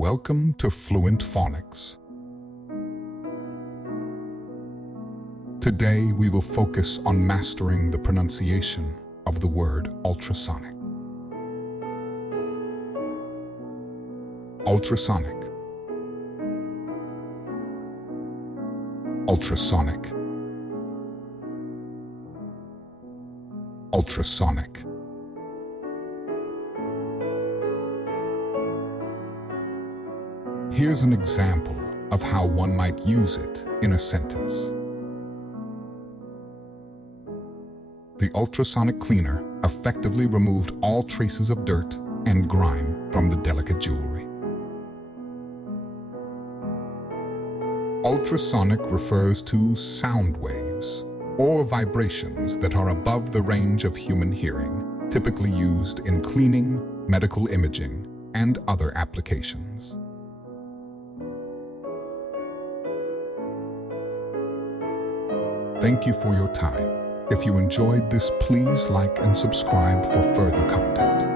Welcome to Fluent Phonics. Today we will focus on mastering the pronunciation of the word ultrasonic. Ultrasonic. Ultrasonic. Ultrasonic. Here's an example of how one might use it in a sentence. The ultrasonic cleaner effectively removed all traces of dirt and grime from the delicate jewelry. Ultrasonic refers to sound waves or vibrations that are above the range of human hearing, typically used in cleaning, medical imaging, and other applications. Thank you for your time. If you enjoyed this, please like and subscribe for further content.